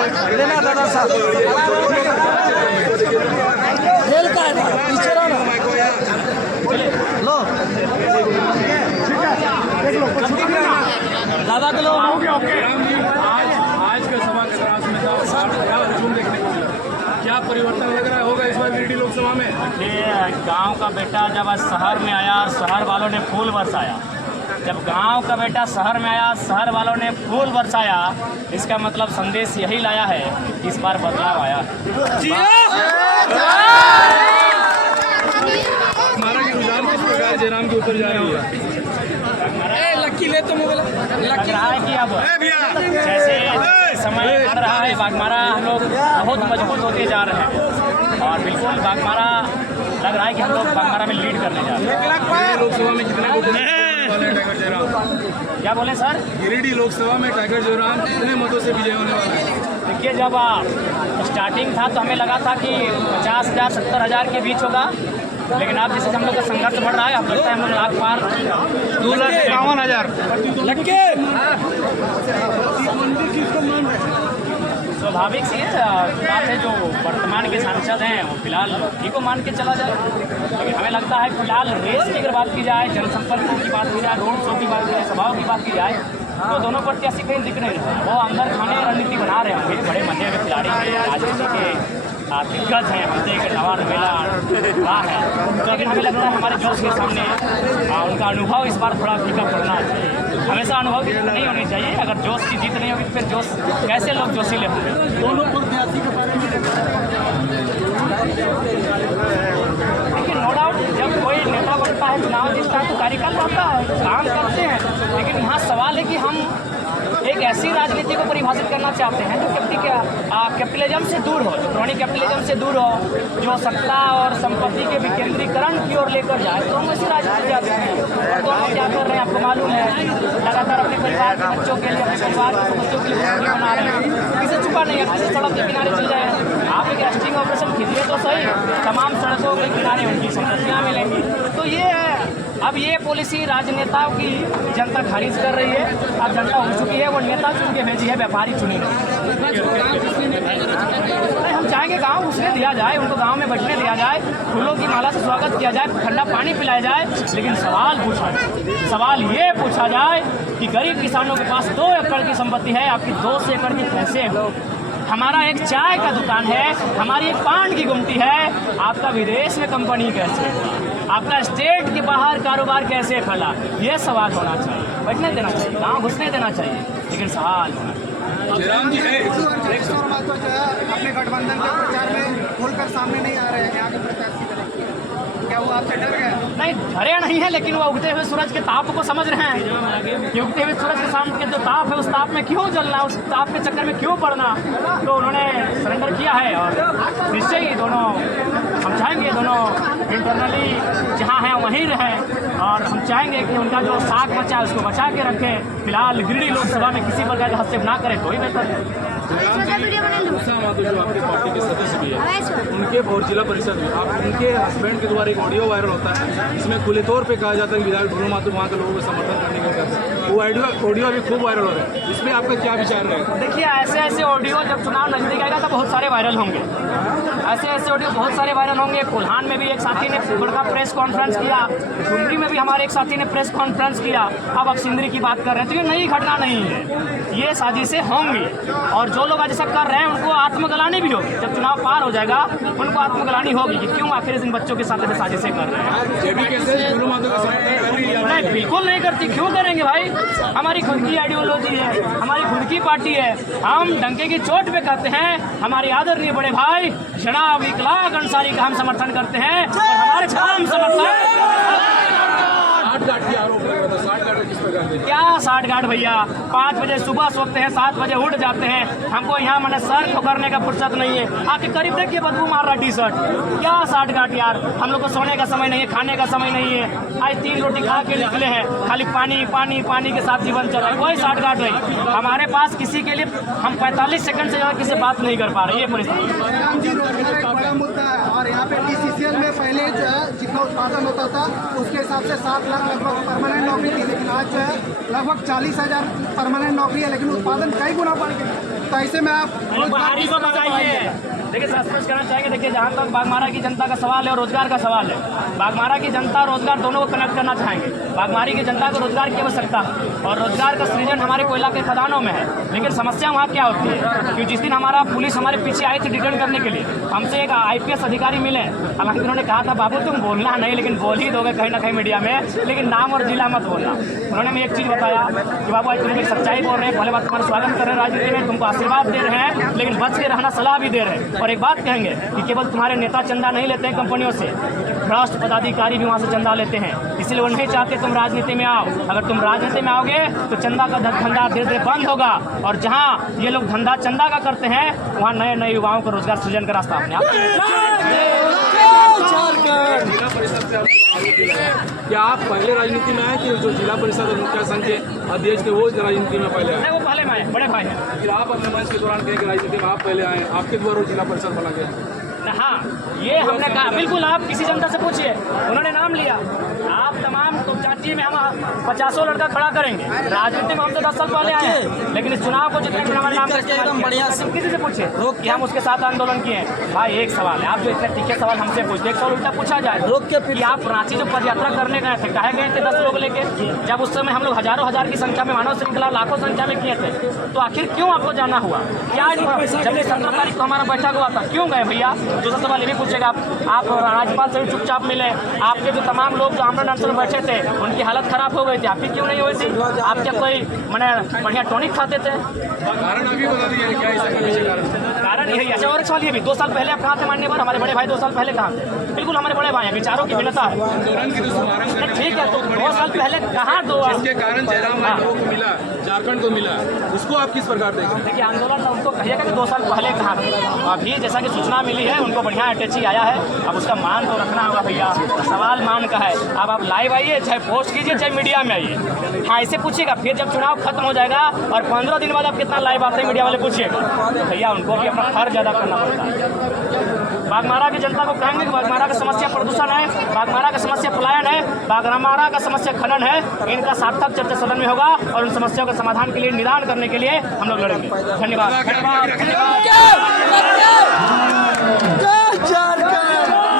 लेना दादा साहब खेल का है पीछे रहो ना लो देख लो दादा के लो आज के सभा के त्रास में हुजूम देखने को मिला, क्या परिवर्तन लग रहा होगा इस बार गिरिडीह लोकसभा में? गांव का बेटा जब आज शहर में आया, शहर वालों ने फूल बरसाया। जब गांव का बेटा शहर में आया, शहर वालों ने फूल बरसाया, इसका मतलब संदेश यही लाया है कि इस बार बदलाव आया। हमारा की रुझान किस प्रकार जयराम के ऊपर जा रही है? लक्की ले तो लग रहा है कि अब जैसे समय बढ़ रहा है, बाघमारा हम लोग बहुत मजबूत होते जा रहे हैं और बिल्कुल बाघमारा लग रहा है कि हम लोग बाघमारा में लीड करने जा रहे हैं। लोकसभा में कितने मतों से टाइगर जयराम? क्या बोले सर? गिरिडीह लोकसभा में टाइगर जयराम कितने मतों से विजय होने वाला है? देखिए, जब स्टार्टिंग था तो हमें लगा था कि 50,000 70,000 के बीच होगा, लेकिन अब जैसे हम लोग का संघर्ष बढ़ रहा है, अब लगता है हम लोग लाख पार 2,51,000 लक्की स्वाभाविक सी बात है। जो वर्तमान के सांसद हैं वो फिलहाल ही को मान के चला जाए, लेकिन हमें लगता है फिलहाल रेस की अगर बात की जाए, जनसंपर्क की बात की जाए, रोड शो की बात की जाए, सभाओं की बात की जाए, तो दोनों प्रत्याशी कहीं दिख नहीं रहे हैं। वो अंदर खाने रणनीति बना रहे होंगे, बड़े मजे में खिलाड़ी हैं, राजनीति के दिग्गज हैं, हमसे एक नवा मेला रहा है, लेकिन हमें लगता है हमारे जोश के सामने उनका अनुभव इस बार थोड़ा फीका पड़ना चाहिए। हमेशा अनुभव की जीत नहीं होनी चाहिए। अगर जोश की जीत नहीं होगी तो फिर जोश कैसे लोग जोशीले होंगे? दोनों प्रत्याशी के बारे में देखिए, नो डाउट जब कोई नेता बनता है, चुनाव जीतता है तो कार्यकाल रहता है, काम करते हैं, लेकिन यहाँ सवाल है कि हम एक ऐसी राजनीति को परिभाषित करना चाहते हैं जो कैपिटलिज्म से दूर हो, जो क्रॉनिक कैपिटलिज्म से दूर हो, जो सत्ता और संपत्ति के विकेंद्रीकरण की ओर लेकर जाए, तो हम ऐसी राजनीति चाहते हैं। और दोनों क्या कर रहे हैं आपको मालूम है, लगातार अपने परिवार के बच्चों के लिए, अपने परिवार के बच्चों के लिए वीडियो बना रहे हैं। किसी छुपा नहीं है, किसी सड़क के किनारे चल जाए, आप एक स्टिंग ऑपरेशन कीजिए तो सही, तमाम सड़कों के किनारे उनकी संपत्तियाँ मिलेंगी। तो ये है, अब ये पॉलिसी राजनेताओं की जनता खारिज कर रही है। अब जनता हो चुकी है, वो नेता चुन के भेजी है, व्यापारी चुनी नहीं। हम चाहेंगे गांव घुसने दिया जाए, उनको गांव में बैठने दिया जाए, फूलों की माला से स्वागत किया जाए, ठंडा पानी पिलाया जाए, लेकिन सवाल ये पूछा जाए कि गरीब किसानों के पास 2 एकड़ की संपत्ति है, आपकी 200 एकड़ की कैसे हो? हमारा एक चाय का दुकान है, हमारी एक पान की गुमटी है, आपका विदेश में कंपनी कैसे, आपका स्टेट के बाहर कारोबार कैसे फैला? ये सवाल होना चाहिए, बैठने देना चाहिए, गाँव घुसने देना चाहिए, लेकिन सवाल होना चाहिए। जयराम जी अपने गठबंधन के प्रचार में खुलकर सामने नहीं आ रहे हैं, यहाँ के प्रत्याशी क्या वो आपसे डर गया? नहीं, डरे नहीं है, लेकिन वो उगते हुए सूरज के ताप को समझ रहे हैं कि उगते हुए सूरज के सामने जो ताप है, उस ताप में क्यों जलना, उस ताप के चक्कर में क्यों पड़ना। तो उन्होंने सरेंडर किया है और निश्चय ही दोनों, हम चाहेंगे दोनों इंटरनली जहाँ हैं वहीं रहें, और हम चाहेंगे कि उनका जो साख बचा है उसको बचा के रखें। फिलहाल गिरिडीह लोकसभा में किसी प्रकार का हस्तक्षेप ना करें तो ही बेहतर है। जो आपकी पार्टी के सदस्य भी है, उनके और जिला परिषद में आप उनके हस्बैंड के द्वारा एक ऑडियो वायरल होता है, इसमें खुले तौर पे कहा जाता है कि विधायक ढोलू महतो वहाँ के लोगों को समर्थन करने के लिए, वो ऑडियो अभी खूब वायरल हो रहा है, इसमें आपका क्या विचार रहेगा? देखिए, ऐसे ऑडियो जब चुनाव नजदीक आएगा तो बहुत सारे वायरल होंगे, ऐसे ऑडियो बहुत सारे वायरल होंगे। कोल्हान में भी एक साथी ने बड़ा प्रेस कॉन्फ्रेंस किया, सिंदरी में भी हमारे एक साथी ने प्रेस कॉन्फ्रेंस किया, अब सिंदरी की बात कर रहे हैं, तो ये नई घटना नहीं है, ये साजिशें होंगी, और जो लोग ऐसा कर रहे हैं उनको आत्मग्लानि भी होगी। जब चुनाव पार हो जाएगा उनको आत्मग्लानि होगी कि क्यों आखिर इन बच्चों के साथ साजिशें कर रहे हैं। नहीं, बिल्कुल नहीं करती, क्यों करेंगे भाई? हमारी खुद की आइडियोलॉजी है, हमारी खुद की पार्टी है, हम डंके की चोट पे कहते हैं, हमारे आदरणीय बड़े भाई जनाब इकलाक अंसारी का हम समर्थन करते हैं, और हमारे काम समर्थन। क्या 60 गांठ भैया, 5 बजे सुबह सोते हैं, 7 बजे उठ जाते हैं, हमको यहाँ मैंने सर ठोकरने का फुर्सत नहीं है। आपके करीब देखिए बदबू मार रहा टी शर्ट, क्या 60 गांठ यार? हम लोग को सोने का समय नहीं है, खाने का समय नहीं है, आज 3 रोटी खा के निकले हैं, खाली पानी पानी पानी के साथ जीवन चल रहा है, कोई 60 गांठ नहीं हमारे पास किसी के लिए। हम 45 सेकंड से ज़्यादा किसी से बात नहीं कर पा रहे, ये परिस्थिति। बड़ा मुद्दा है, और यहाँ पे TCCL में पहले जो है जितना उत्पादन होता था उसके हिसाब से 7 लाख लगभग परमानेंट नौकरी थी, लेकिन आज जो है लगभग 40,000 परमानेंट नौकरी है, लेकिन उत्पादन कई गुना बढ़ गया। तो ऐसे में आप बाहरी को भगाइए। देखिए सस्पेंस करना चाहेंगे। देखिए जहाँ तक बागमारा की जनता का सवाल है और रोजगार का सवाल है, बागमारा की जनता रोजगार दोनों को कनेक्ट करना चाहेंगे। बागमारी की जनता को रोजगार की आवश्यकता है और रोजगार का सृजन हमारे कोयला के खदानों में है। लेकिन समस्या वहाँ क्या होती है कि जिस दिन हमारा पुलिस हमारे पीछे आई थी डिटेन करने के लिए, हमसे एक IPS अधिकारी मिले। हालांकि उन्होंने कहा था बाबू तुम बोलना नहीं, लेकिन बोल ही दोगे कहीं ना कहीं मीडिया में, लेकिन नाम और जिला मत बोलना। उन्होंने हमें एक चीज़ बताया कि बाबू आज तुम एक सच्चाई बोल रहे हैं, पहले बात तुम्हारा स्वागत कर रहे हैं राजनीति में, तुमको आशीर्वाद दे रहे हैं, लेकिन बच के रहना सलाह भी दे रहे हैं। और एक बात कहेंगे कि केवल तुम्हारे नेता चंदा नहीं लेते हैं कंपनियों से, भ्रष्ट पदाधिकारी भी वहाँ से चंदा लेते हैं। इसलिए वो नहीं चाहते तुम राजनीति में आओ। अगर तुम राजनीति में आओगे तो चंदा का धंधा धीरे धीरे बंद होगा और जहाँ ये लोग धंधा चंदा का करते हैं वहाँ नए नए युवाओं को रोजगार सृजन का रास्ता अपने आप। जिला परिषद से क्या आप पहले राजनीति में आए कि जो जिला परिषद और मुखिया संघ के अध्यक्ष थे वो राजनीति में पहले आए? नहीं, वो पहले में आए, बड़े भाई हैं। फिर आप अपने मंच के दौरान कहें कि राजनीति में आप पहले आए, आपके द्वारा जिला परिषद बना गया। हाँ, ये हमने कहा बिल्कुल। आप किसी जनता से पूछिए, उन्होंने नाम लिया। आप तमाम तो जांचिए में हम 50 लड़का खड़ा करेंगे। राजनीति में हम तो 10 साल पहले आए हैं, लेकिन इस चुनाव को जितने हमारे नाम किसी से पूछे कि हम उसके साथ आंदोलन किए हैं। भाई एक सवाल है, आप जो इतने तीखे सवाल हमसे पूछते, एक सवाल उल्टा पूछा जाए कि आप रांची जो पद यात्रा करने गए थे, कहे गए थे 10 लोग लेके, जब उस समय हम लोग हजारों हजार की संख्या में मानव श्रृंखला लाखों संख्या में किए थे, तो आखिर क्यों आपको जाना हुआ? क्या जब 17 तारीख को हमारा बैठक हुआ था, क्यों गए भैया? दूसरा सवाल ये भी पूछेगा। आप राज्यपाल से भी चुपचाप मिले, आपके जो तमाम लोग जो आमरण अनशन बैठे थे उनकी हालत खराब हो गई थी, आपकी क्यों नहीं हुई थी? आप क्या कोई मैंने बढ़िया टॉनिक खाते थे? कारण अभी बता दीजिए क्या कारण यही है। और सवाल ये भी, 2 साल पहले आप कहाँ थे माननीय? हमारे बड़े भाई 2 साल पहले कहाँ थे? बिल्कुल हमारे बड़े भाई हैं, विचारों की भिन्नता है। ठीक है, तो 2 साल पहले कहाँ जिसके कारण जयराम लोगों को मिला, झारखंड को मिला, उसको आप किस प्रकार देखें? देखिए आंदोलन उनको कहिएगा कि 2 साल पहले कहाँ थे। अभी जैसा कि सूचना मिली है उनको बढ़िया अटैची आया है, अब उसका मान तो रखना होगा भैया। सवाल मान का है। अब आप लाइव आइए, चाहे पोस्ट कीजिए, चाहे मीडिया में आइए। हाँ, इसे पूछिएगा। फिर जब चुनाव खत्म हो जाएगा और 15 दिन बाद आप कितना लाइव आते हैं मीडिया वाले पूछिएगा, भैया उनको भी अपना फर्ज अदा करना पड़ता है। बागमारा की जनता को कहेंगे कि बागमारा का समस्या प्रदूषण है, बागमारा का समस्या पलायन है, बागमारा का समस्या खनन है। इनका सार्थक चर्चा सदन में होगा और उन समस्याओं के समाधान के लिए, निदान करने के लिए हम लोग लड़ेंगे। धन्यवाद।